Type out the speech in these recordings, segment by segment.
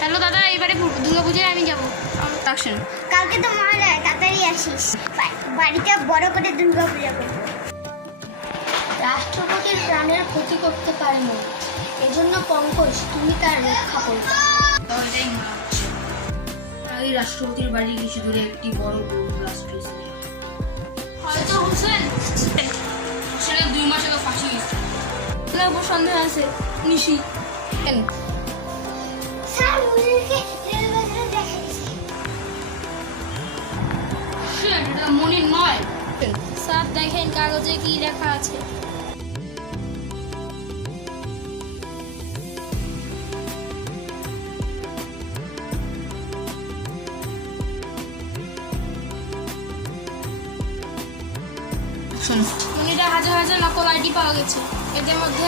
Hello দাদা, এবারে দুর্গাপূজায় আমি যাবো। অ্যাকশন। কালকে তো মহালয়া, তাড়াতাড়ি আসিস, বাড়িতে বড় করে দুর্গাপূজা করব। রাষ্ট্রপতির প্রাণের ক্ষতি করতে পারেনি, এজন্য পঙ্কজ তুমি তার রক্ষা করবে। এই রাষ্ট্রপতির বাড়ি কিছু দূরে একটি বড় গাছ রয়েছে। হয়তো হোসেনের 2 মাস আগে ফাঁসি হয়েছে। উপর সন্দেহ আছে নিশি। স্যার মুনিরকে রেলবাজারে দেখা গেছে। এটা মনির নয়। স্যার দেখেন কাগজে কি লেখা আছে। মনিরা হাজার হাজার নকল আইডি পাওয়া গেছে। এদের মধ্যে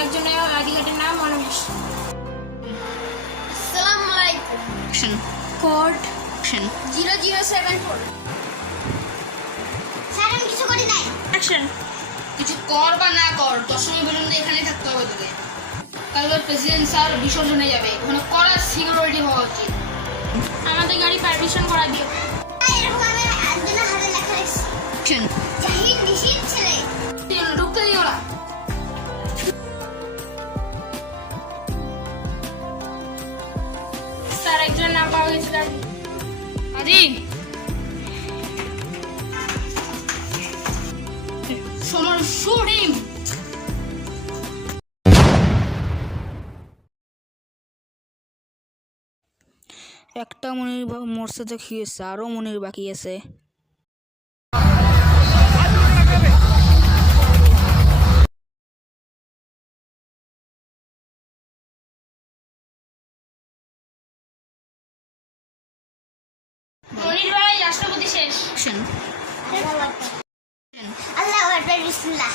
একজনের আইডি কার্ডের নাম অনামিশ। আসসালামু আলাইকুম। কোড 0074। স্যার আমি কিছু করি নাই। অ্যাকশন। কিছু কর বা না কর, 10 সময় পর্যন্ত এখানে থাকতে হবে তোকে। কালকে প্রেসিডেন্ট স্যার বিসর্জনে যাবে, ওখানে কড়া সিকিউরিটি হওয়া উচিত। আমাদের গাড়ি পারমিশন করা দিও। এরকম আমি একজনের হাতে লেখা দেখছি, জাহিদ নিশির ছেলে। ঢুকতে দিও না। স্যার একজনের নাম পাওয়া গেছে গাড়ি। আজি সমর শুট হিম। একটা মনির মরছে তো কি হয়েছে, আরও মনির বাকি আছে। মনির ভাই রাষ্ট্রপতি শেষ। আল্লাহু আকবার, বিসমিল্লাহ।